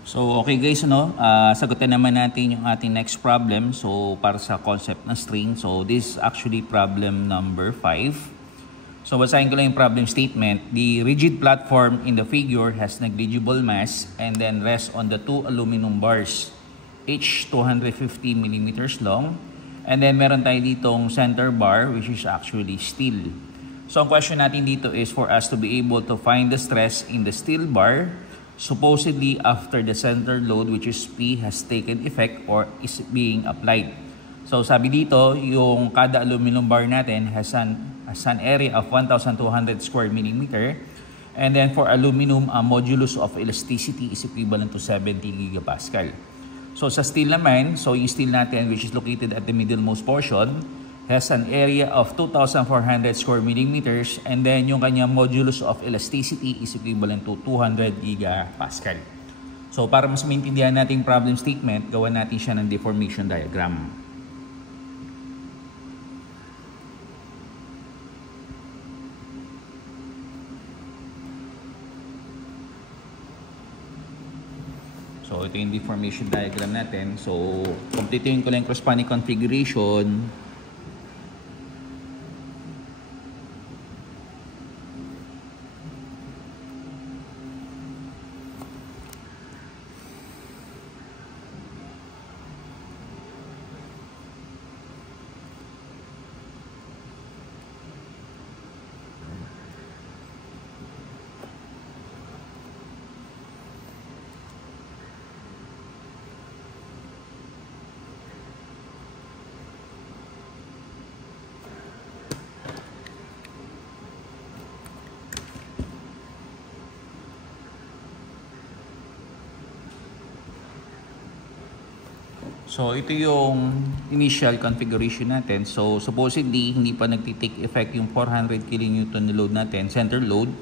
So, okay guys, sagutin naman natin yung ating next problem. So, para sa concept ng string. So, this is actually problem number 5. So, basahin ko lang yung problem statement. The rigid platform in the figure has negligible mass and then rests on the two aluminum bars, each 250 millimeters long. And then, meron tayo ditong center bar, which is actually steel. So, ang question natin dito is for us to be able to find the stress in the steel bar supposedly after the center load, which is P, has taken effect or is being applied. So sabi dito, yung kada aluminum bar natin has an area of 1,200 square millimeter. And then for aluminum, modulus of elasticity is equivalent to 70 gigapascal. So sa steel naman, so yung steel natin which is located at the middlemost portion has an area of 2,400 square millimeters, and then yung kanyang modulus of elasticity is equivalent to 200 gigapascal. So para mas maintindihan natin problem statement, gawan natin siya ng deformation diagram. So ito yung deformation diagram natin. So completein ko lang yung corresponding configuration. So, ito yung initial configuration natin. So, supposedly, hindi pa nagtitake effect yung 400 kN na load natin, center load.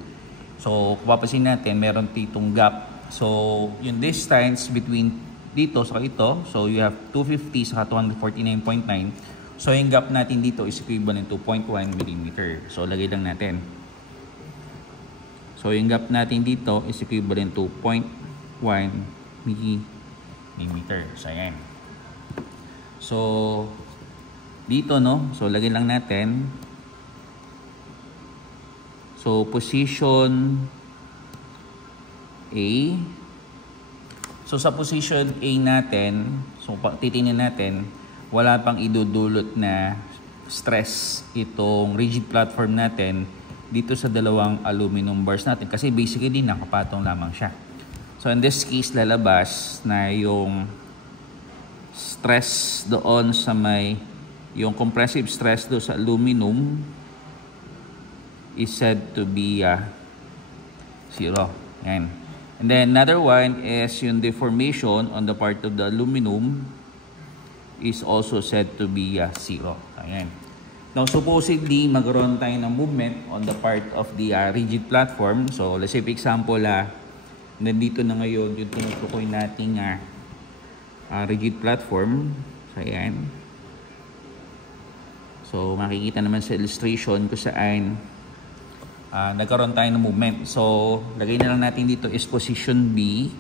So, kung papasin natin, meron ditong gap. So, yung distance between dito sa ito, so you have 250 sa 249.9. So, yung gap natin dito is equivalent to 0.1 mm. So, lagay lang natin. So, yung gap natin dito is equivalent to 0.1 mm. So, ayan. So, dito, so lagyan lang natin. So, position A. So, sa position A natin, so titingnan natin, wala pang idudulot na stress itong rigid platform natin dito sa dalawang aluminum bars natin. Kasi basically, nakapatong lamang siya. So, in this case, lalabas na yung stress doon sa yung compressive stress doon sa aluminum is said to be 0. Yan. And then another one is yung deformation on the part of the aluminum is also said to be 0. Ayan. Now supposedly magkaroon tayo ng movement on the part of the rigid platform. So let's say for example, nandito na ngayon yung tinutukoy nating rigid platform. So, ayan. So, makikita naman sa illustration kung saan nagkaroon tayo ng movement. So, lagay na lang natin dito is position B.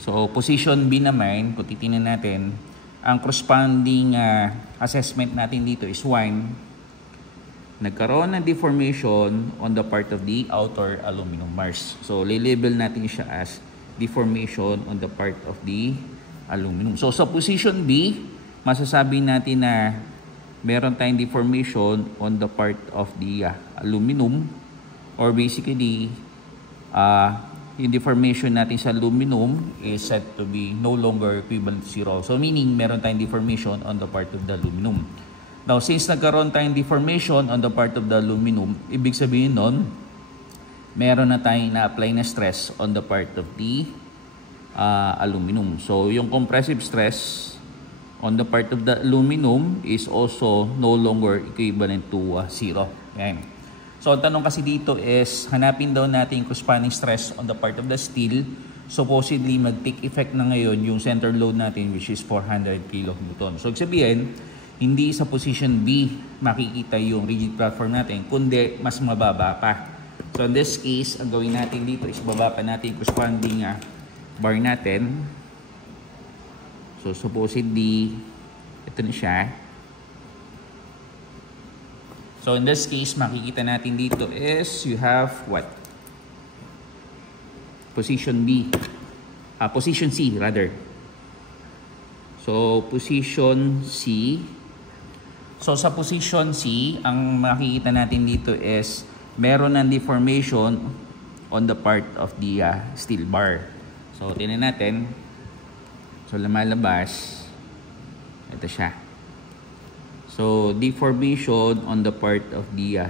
So, position B naman, kung titingnan natin, ang corresponding assessment natin dito is 1. Nagkaroon ng deformation on the part of the outer aluminum bars. So, label natin siya as deformation on the part of the aluminum. So, sa position B, masasabi natin na meron tayong deformation on the part of the aluminum, or basically, yung deformation natin sa aluminum is said to be no longer equivalent to 0. So, meaning meron tayong deformation on the part of the aluminum. Now, since nagkaroon tayong deformation on the part of the aluminum, ibig sabihin nun, meron na tayong na-apply na stress on the part of the aluminum. So, yung compressive stress on the part of the aluminum is also no longer equivalent to 0. Ayan. So, ang tanong kasi dito is, hanapin daw natin yung corresponding stress on the part of the steel. Supposedly, mag-take effect na ngayon yung center load natin, which is 400 kN. So, sabihin, hindi sa position B makikita yung rigid platform natin, kundi mas mababa pa. So in this case, ang gawin natin dito is baba pa natin yung corresponding bar natin. So supposedly, ito na siya. So in this case, makikita natin dito is you have what? Position B. Position C rather. So position C. So sa position C, ang makikita natin dito is meron ng deformation on the part of the steel bar. So tingnan natin. So lumalabas. Ito siya. So deformation on the part of the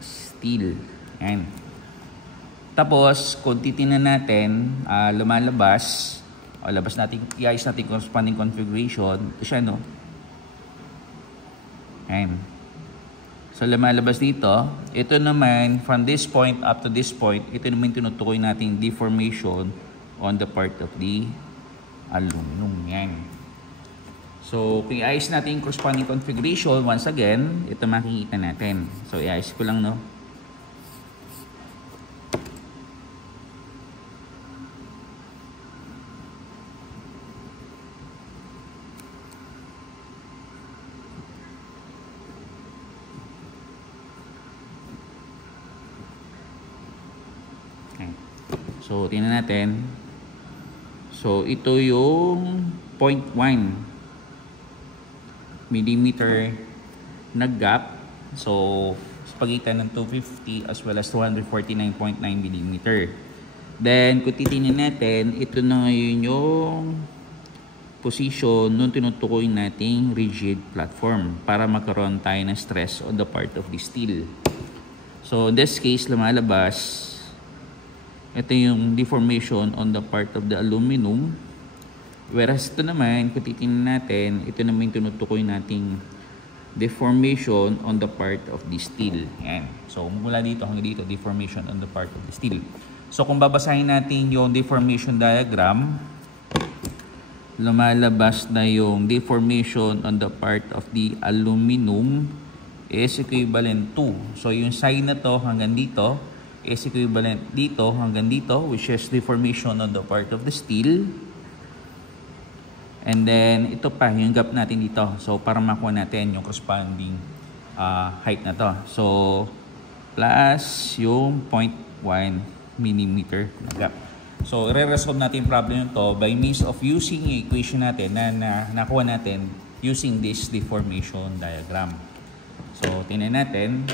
steel. Ayan. Tapos kung titingnan natin, lumalabas. Labas natin, i-ayos natin corresponding configuration. Ito siya, no? Ayan. So lumalabas dito. Ito naman, from this point up to this point, ito naman tinutukoy natin deformation on the part of the aluminum. Yan. So kung i-ayos natin yung corresponding configuration, once again, ito makikita natin. So i-ayos ko lang, no? So, tingnan natin. So, ito yung 0.1 millimeter na gap. So, sa pagitan ng 250 as well as 249.9 millimeter. Then, kung titingnan natin, ito na ngayon yung position nung tinutukoy nating rigid platform para magkaroon tayo ng stress on the part of the steel. So, in this case, lumalabas ito yung deformation on the part of the aluminum. Whereas ito naman, kung titingnan natin, ito naman yung tinutukoy nating deformation on the part of the steel. Yan. So, mula dito hanggang dito, deformation on the part of the steel. So, kung babasahin natin yung deformation diagram, lumalabas na yung deformation on the part of the aluminum is equivalent to. So, yung side na to hanggang dito, is equivalent dito hanggang dito, which is deformation on the part of the steel. And then ito pa yung gap natin dito, so para makuha natin yung corresponding height na to. So plus yung 0.1 millimeter na gap. So i-resolve natin yung problem to by means of using yung equation natin na nakuha natin using this deformation diagram. So tingnan natin.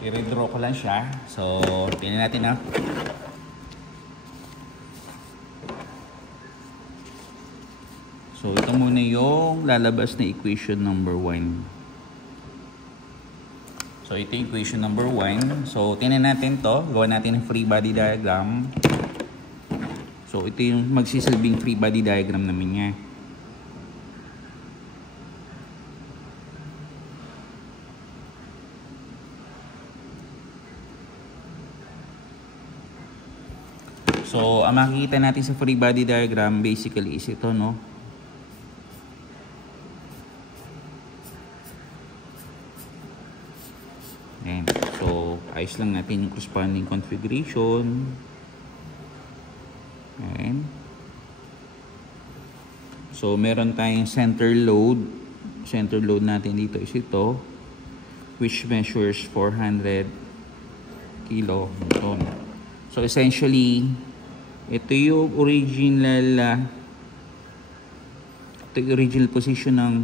I-redraw ko lang siya. So, tingnan natin na. So, ito muna yung lalabas na equation number 1. So, ito yung equation number 1. So, tingnan natin to. Gawa natin ng free body diagram. So, ito yung magsisilbing free body diagram namin niya. So, ang makikita natin sa free body diagram basically is ito, no? Ayan. So, ayos lang natin yung corresponding configuration. Ayan. So, meron tayong center load. Center load natin dito is ito, which measures 400 kilonewton. So, essentially, ito yung original position ng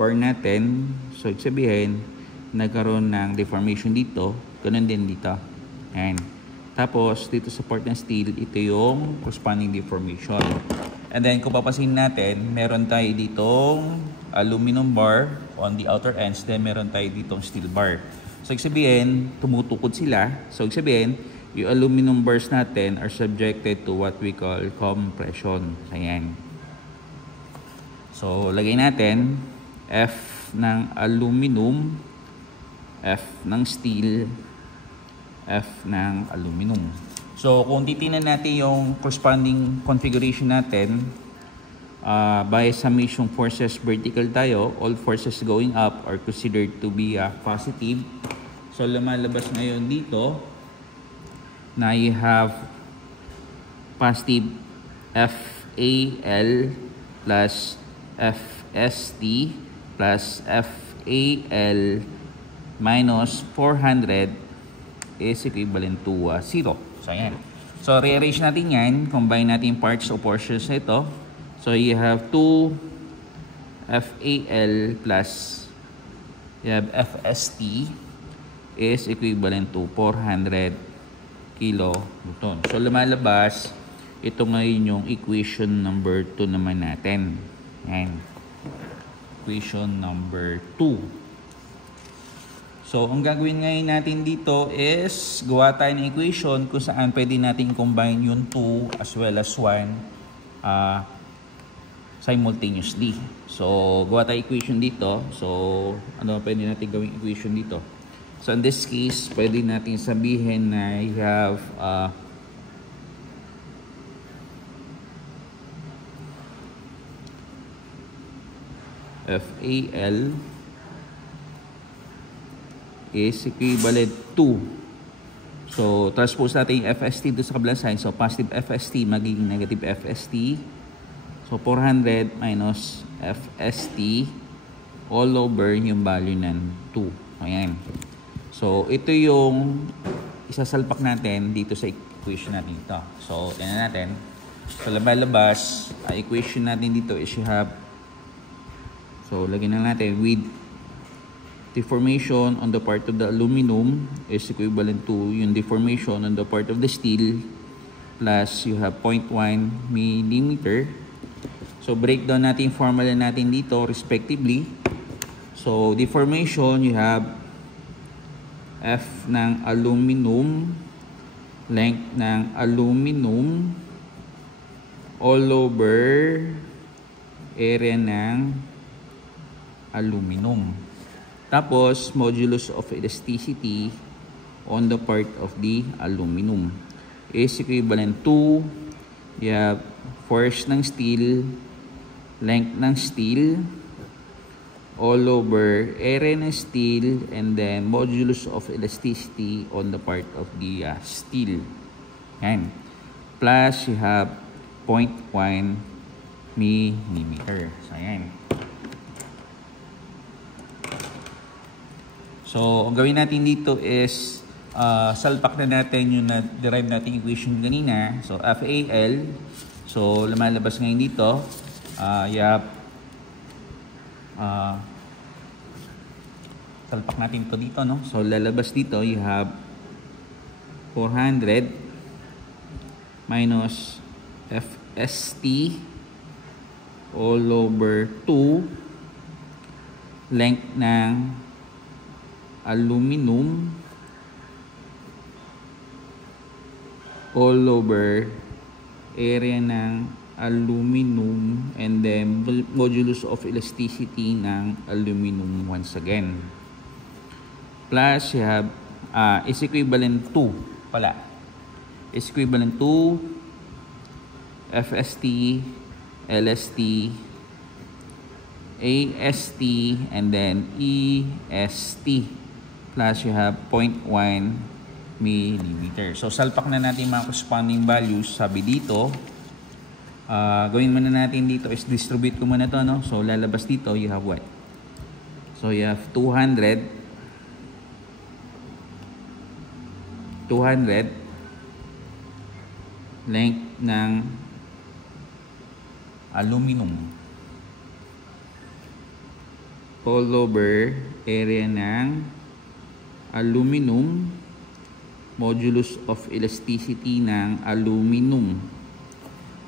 bar natin. So, ibig sabihin, nagkaroon ng deformation dito. Ganun din dito. Ayan. Tapos, dito sa part ng steel, ito yung corresponding deformation. And then, kung papasin natin, meron tayo ditong aluminum bar on the outer ends. Then, meron tayo ditong steel bar. So, ibig sabihin, tumutukod sila. So, ibig sabihin, yung aluminum bars natin are subjected to what we call compression. Ayan. So, lagay natin F ng aluminum, F ng steel, F ng aluminum. So kung titingnan natin yung corresponding configuration natin, by summation forces vertical tayo, all forces going up are considered to be positive. So lumalabas ngayon dito na you have positive FAL plus FST plus FAL minus 400 is equivalent to 0. So ayan. So rearrange natin yan, combine natin parts o portions na ito. So you have 2 FAL plus you have FST is equivalent to 400 kilonewton. So lumalabas, ito ngayon yung equation number 2 naman natin. Yan. Equation number 2. So ang gagawin ngayon natin dito is gawa tayo ng equation kung saan pwede natin combine yung 2 as well as 1 simultaneously. So gawa tayo equation dito. So ano pwede natin gawing equation dito? So in this case, pwede natin sabihin na you have FAL is equivalent to, so transpose natin yung FST doon sa kabilang sign. So positive FST magiging negative FST. So 400 minus FST all over yung value ng 2. Ayan. So ito yung isasalpak natin dito sa equation natin ito. So tingnan natin. So labas, equation natin dito is you have, so lagyan na natin with deformation on the part of the aluminum is equivalent to yung deformation on the part of the steel plus you have 0.1 millimeter. So breakdown natin yung formula natin dito respectively. So deformation, you have F ng aluminum, length ng aluminum all over area ng aluminum. Tapos modulus of elasticity on the part of the aluminum is equivalent to, you have force ng steel, length ng steel all over area ng steel, and then modulus of elasticity on the part of the steel. Yan. Plus you have 0.1 millimeter. So yan. So ang gawin natin dito is salpak na natin yung na-derive nating equation kanina. So FAL, so lumalabas ngayon dito, you have salpak natin ito dito, no? So lalabas dito, you have 400 minus FST all over 2 length ng aluminum all over area ng aluminum, and then modulus of elasticity ng aluminum once again. Plus you have is equivalent to pala. Is equivalent to FST, LST, AST, and then EST. Plus you have 0.1 millimeter. So salpak na natin mga corresponding values. Sabi dito, gawin muna natin dito is distribute ko muna to, no? So lalabas dito, you have what? So you have 200 length ng aluminum all over area ng aluminum, modulus of elasticity ng aluminum.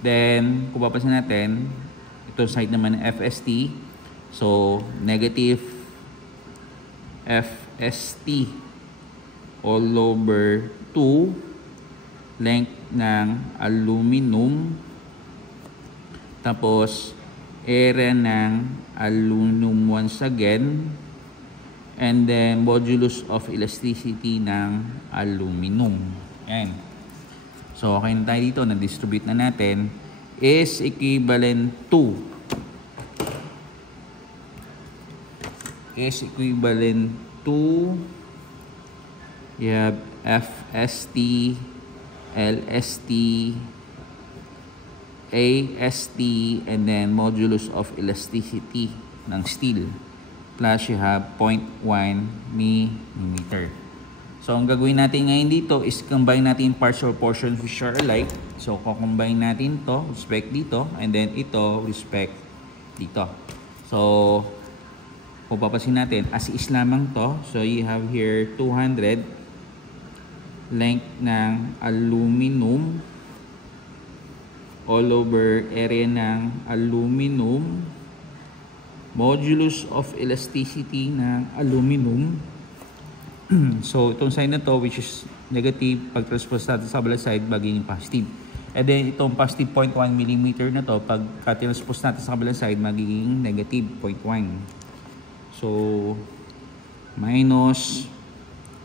Then kung papansin natin, ito side naman ng FST, so negative FST all over 2 length ng aluminum, tapos area ng aluminum once again, and then modulus of elasticity ng aluminum. Yan. So, okay na tayo dito. Na-distribute na natin. Is equivalent to. Is equivalent to. You have FST, LST, AST, and then modulus of elasticity ng steel. Plus you have 0.1 millimeter. So, ang gagawin natin ngayon dito is combine natin partial portions which are alike. So, kukombine natin to respect dito, and then ito respect dito. So, kung papasin natin, as is lamang to. So, you have here 200 length ng aluminum all over area ng aluminum, modulus of elasticity ng aluminum. So, itong sign na to, which is negative, pag transpose natin sa kabila side, magiging positive. And then, itong positive 0.1 mm na to, pag transpose natin sa kabila side, magiging negative 0.1. So, minus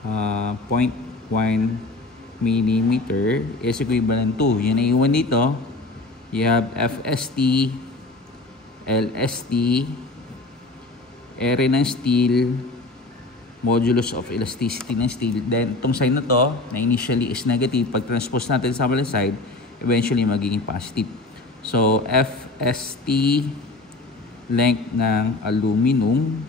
0.1 mm is equivalent to, yun ay iwan dito, you have FST, LST, area ng steel, modulus of elasticity ng steel. Then, itong sign na to, na initially is negative, pag transpose natin sa kabilang side, eventually magiging positive. So, FST, length ng aluminum,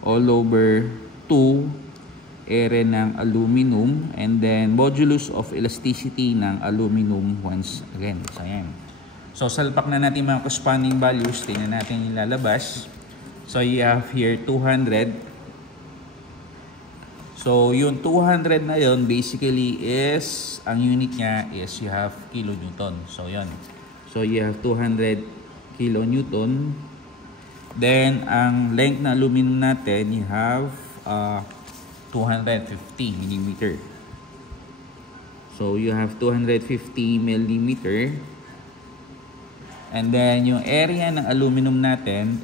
all over 2, area ng aluminum, and then modulus of elasticity ng aluminum once again. So, ayan. So, salpak na natin mga corresponding values. Tingnan natin yung lalabas. So, you have here 200. So, yung 200 na yun, basically is, ang unit niya is you have kilonewton. So, yun. So, you have 200 kilonewton. Then, ang length na aluminum natin, you have 250 millimeter. So, you have 250 millimeter. And then, yung area ng aluminum natin,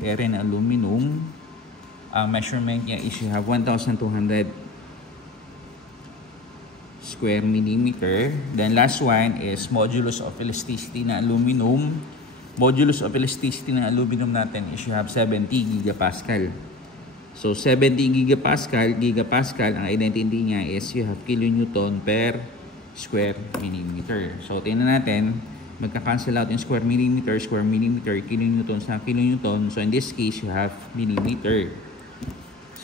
measurement niya is you have 1,200 square millimeter. Then last one is modulus of elasticity ng aluminum. Modulus of elasticity ng aluminum natin is you have 70 gigapascal. So 70 gigapascal, ang identity niya is you have kilonewton per square millimeter. So tingnan natin, magka-cancel out yung square millimeter, kilonewton sa kilonewton. So in this case, you have millimeter.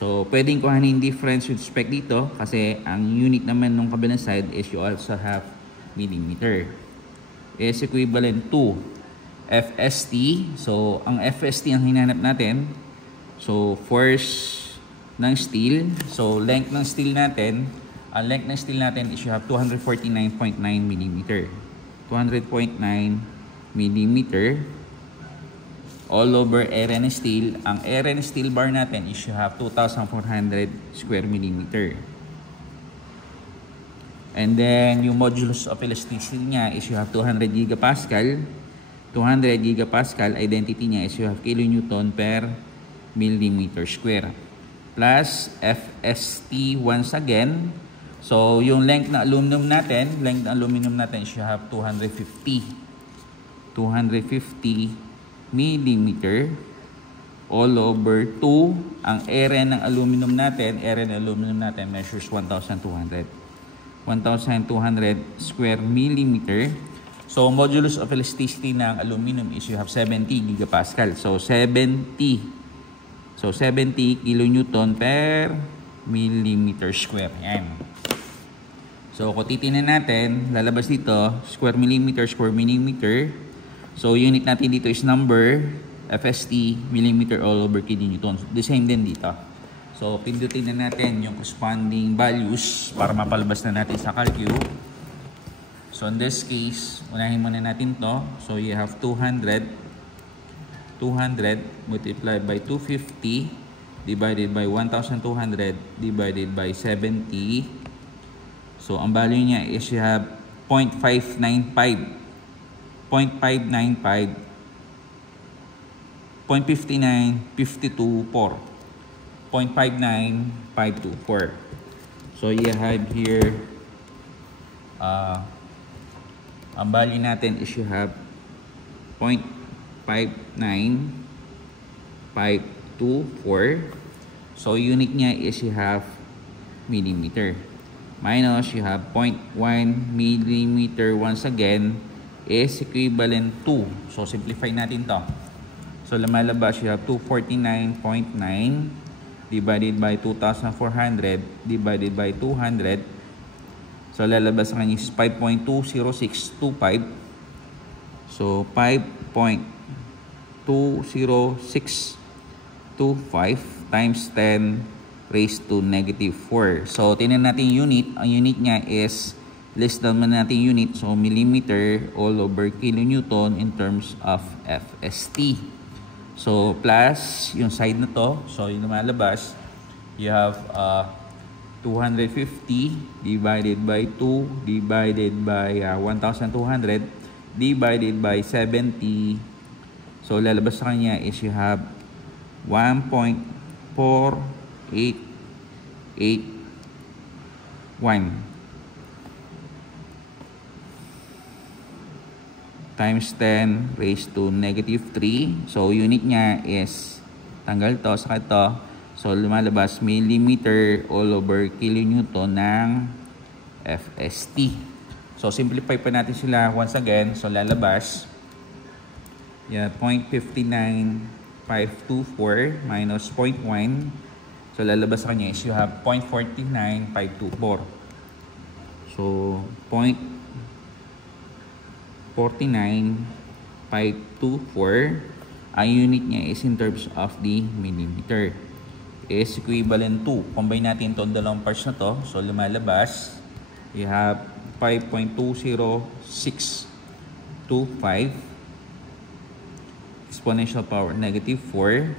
So, pwedeng kuhanin difference with respect dito kasi ang unit naman ng kabilang side is you also have millimeter. Is equivalent to FST. So, ang FST ang hinanap natin. So, force ng steel. So, length ng steel natin. Ang length ng steel natin is you have 249.9 millimeter. 200.9 millimeter. All over area ng steel. Ang area ng steel bar natin is you have 2,400 square millimeter. And then, yung modulus of elasticity niya is you have 200 gigapascal. 200 gigapascal, identity niya is you have kilonewton per millimeter square. Plus, FST once again. So, yung length na aluminum natin, is you have 250 millimeter all over 2. Ang area ng aluminum natin measures 1,200 square millimeter. So, modulus of elasticity ng aluminum is you have 70 gigapascal. So, 70 kilonewton per millimeter square. Yan. So, kung titingnan natin, lalabas dito, square millimeter. So, unit natin dito is number, FST, millimeter all over kilonewton. The same din dito. So, pindutin na natin yung corresponding values para mapalabas na natin sa calcu. So, in this case, unahin muna natin to. So, you have 200 multiplied by 250 divided by 1,200 divided by 70. So, ang value niya is you have 0.595 0.59524. 0.59524. So you have here Ang value natin is you have 0.59524. So unit niya is you have millimeter. Minus you have 0.1 millimeter once again is equivalent to. So simplify natin to. So lumalabas you have 249.9 divided by 2,400 divided by 200. So lalabas ang kanya is 5.20625. So 5.20625 times 10 raised to negative 4. So tingnan natin yung unit. Ang unit niya is less than man natin unit. So millimeter all over kilonewton in terms of FST. So plus yung side na to. So yung lumalabas you have 250 divided by 2 divided by 1,200 divided by 70. So lalabas sa kanya is you have 1.4881 times 10 raised to negative 3. So unit niya is tanggal to sa ito. So lumalabas millimeter all over kilonewton ng FST. So simplify pa natin sila once again. So lalabas 0.59524 minus 0.1. So lalabas sa kanya is you have 0.49524. So 0.49524. Ang unit niya is in terms of the millimeter. Is equivalent to, combine natin itong dalawang parts na to. So lumalabas you have 5.20625 exponential power negative 4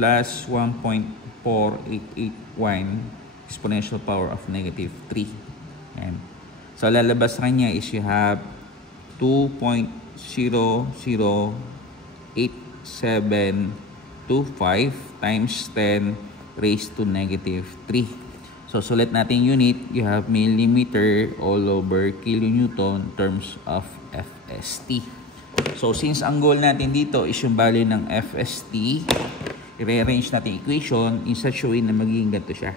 plus 1.4881 exponential power of negative 3. Ayan. So lalabas kanya is you have 2.008725 times 10 raised to negative 3. So sulit natin unit, you have millimeter all over kilonewton in terms of FST. So since ang goal natin dito is yung value ng FST, i-rearrange natin equation in such a way na magiging ganito siya.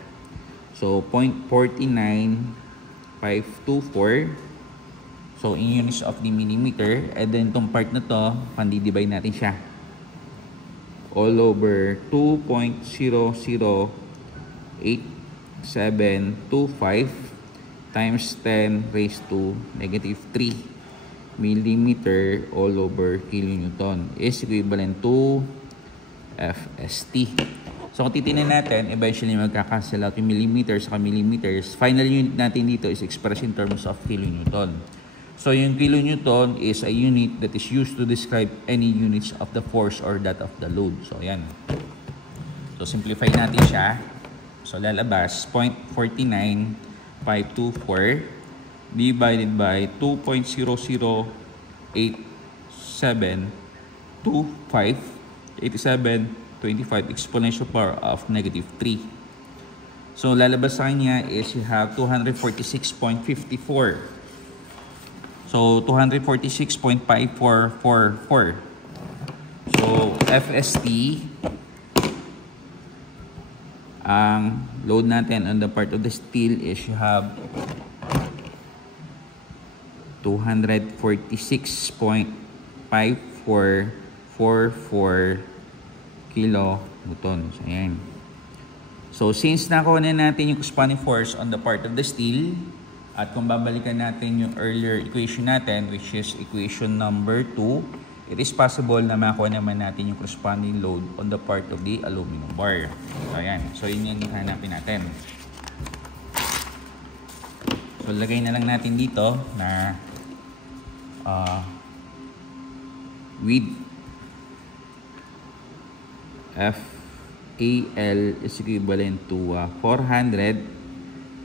So 0.49524. So in units of the millimeter, and then itong part na to, pandi-divide natin siya. All over 2.008 725 times 10 raised to negative 3 millimeter all over kilonewton is equivalent to FST. So kung titignan natin, eventually magkakancel out yung millimeters sa millimeters. Final unit natin dito is expressed in terms of kilonewton. So yung kilonewton is a unit that is used to describe any units of the force or that of the load. So ayan. So simplify natin siya. So lalabas 0.49524 divided by 2.008725725 exponential power of negative 3. So lalabas sa kanya is you have 246.54. So 246.5444. So FST, ang load natin on the part of the steel is you have 246.5444 kilonewton. So ayan. So since nakuha na natin yung corresponding force on the part of the steel, at kung babalikan natin yung earlier equation natin, which is equation number 2, it is possible na makuha naman natin yung corresponding load on the part of the aluminum bar. So ayan. So yun yung hanapin natin. So lagay na lang natin dito na with FAL is equivalent to 400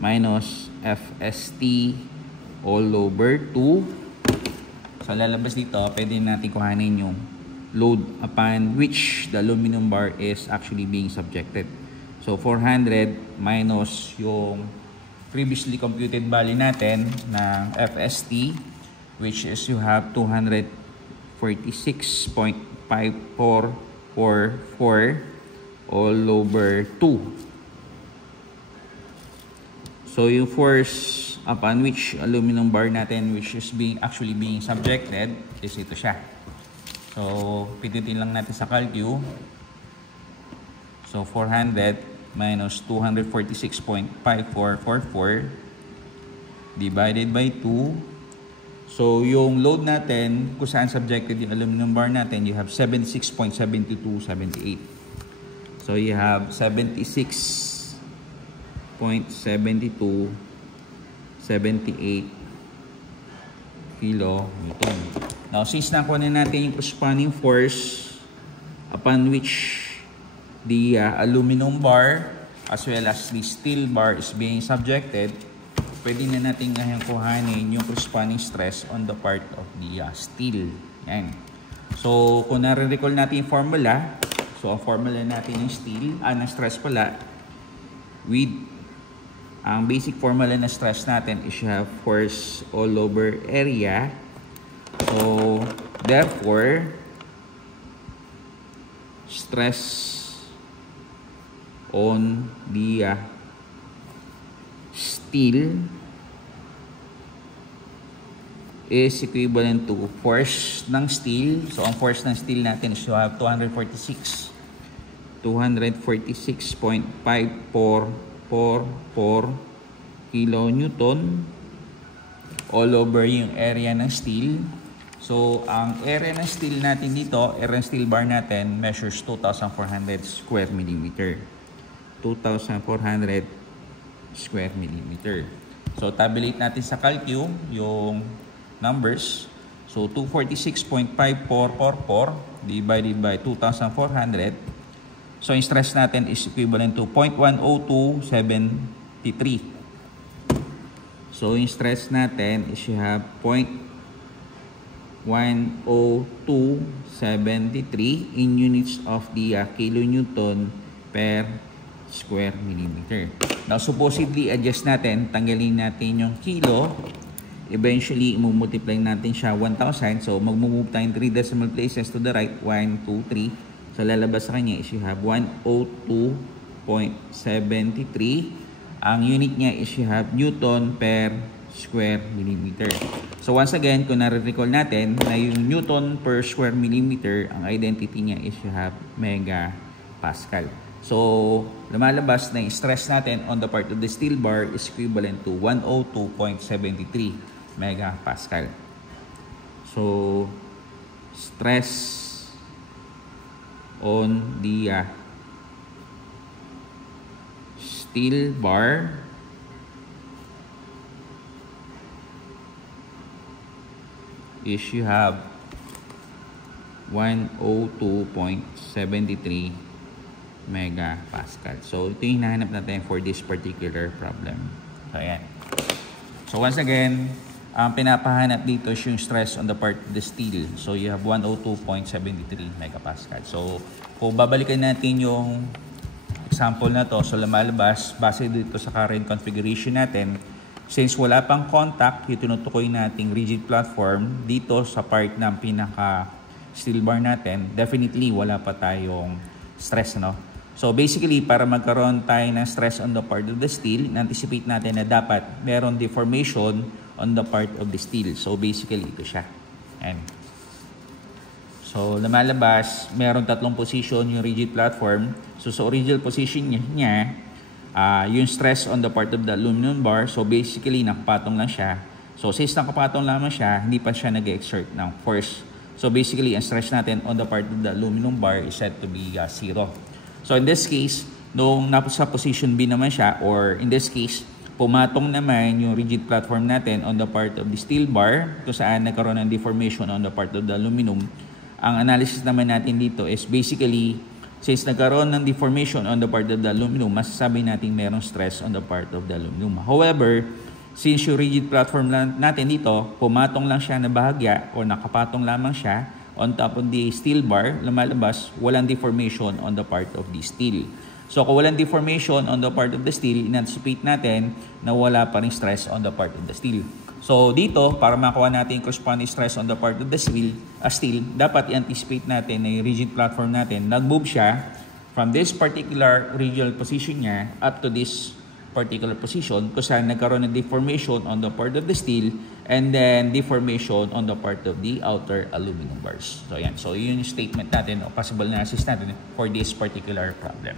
minus FST all over 2. So lalabas dito, pwede natin kuhanin yung load upon which the aluminum bar is actually being subjected. So 400 minus yung previously computed value natin ng FST which is you have 246.5444 all over 2. So yung force upon which aluminum bar natin which is actually being subjected is ito siya. So pindutin lang natin sa calcu. So 400 minus 246.5444 divided by 2. So yung load natin kung saan subjected yung aluminum bar natin, you have 76.7278. So you have 76.7278 kilonewton. Now since nakuha na natin yung corresponding force upon which the aluminum bar as well as the steel bar is being subjected, pwede na natin ngayon kuhanin yung corresponding stress on the part of the steel. Yan. So kung nare-recall natin yung formula, so ang formula natin yung steel, ng stress pala, with ang basic formula na stress natin is you have force all over area. So therefore, stress on the steel is equivalent to force ng steel. So ang force ng steel natin is you have 246.5444 kilonewton all over yung area ng steel. So ang area ng steel natin dito, area ng steel bar natin measures 2,400 square millimeter. 2,400 square millimeter. So tabulate natin sa calcu yung numbers. So 246.5444 divided by 2,400. So yung stress natin is equivalent to 0.10273. So yung stress natin is you have 0.10273 in units of the kilonewton per square millimeter. Now, supposedly, adjust natin, tanggalin natin yung kilo. Eventually, multiply natin siya 1,000. So, mag-move tayo 3 decimal places to the right. 1, 2, 3. So, lalabas sa kanya is you have 102.73. Ang unit niya is you have Newton per square millimeter. So, once again, kung nare-recall natin na yung Newton per square millimeter, ang identity niya is you have megapascal. So, lumalabas na yung stress natin on the part of the steel bar is equivalent to 102.73 megapascal. So, stress on the steel bar is you have 102.73 megapascal. So, ito yung hinahanap natin for this particular problem. So, ayan. So, once again, ang pinapahanap dito is yung stress on the part of the steel. So, you have 102.73 megapascal. So, kung babalikan natin yung example na to, so lumalabas, base dito sa current configuration natin, since wala pang contact, yung tinutukoy nating rigid platform dito sa part ng pinaka steel bar natin, definitely wala pa tayong stress, no? So basically, para magkaroon tayo ng stress on the part of the steel, na-anticipate natin na dapat meron deformation on the part of the steel. So basically, ito siya. And so lumalabas, meron tatlong position yung rigid platform. So sa original position niya, yung stress on the part of the aluminum bar, so basically, nakapatong lang siya. So since nakapatong lamang siya, hindi pa siya nag-exert ng force. So basically, ang stress natin on the part of the aluminum bar is said to be 0. So in this case, nung nasa position B naman siya, or in this case, pumatong naman yung rigid platform natin on the part of the steel bar, kung saan nagkaroon ng deformation on the part of the aluminum. Ang analysis naman natin dito is basically, since nagkaroon ng deformation on the part of the aluminum, masasabi natin merong stress on the part of the aluminum. However, since yung rigid platform natin dito, pumatong lang siya na bahagya o nakapatong lamang siya on top of the steel bar, lumalabas, walang deformation on the part of the steel. So kung walang deformation on the part of the steel, in-anticipate natin na wala pa rin stress on the part of the steel. So dito, para makuha natin yung corresponding stress on the part of the steel, dapat i-anticipate natin na yung rigid platform natin, nag-move siya from this particular original position niya up to this particular position kung saan nagkaroon ng deformation on the part of the steel and then deformation on the part of the outer aluminum bars. So yan. So yun yung statement natin o possible analysis natin for this particular problem.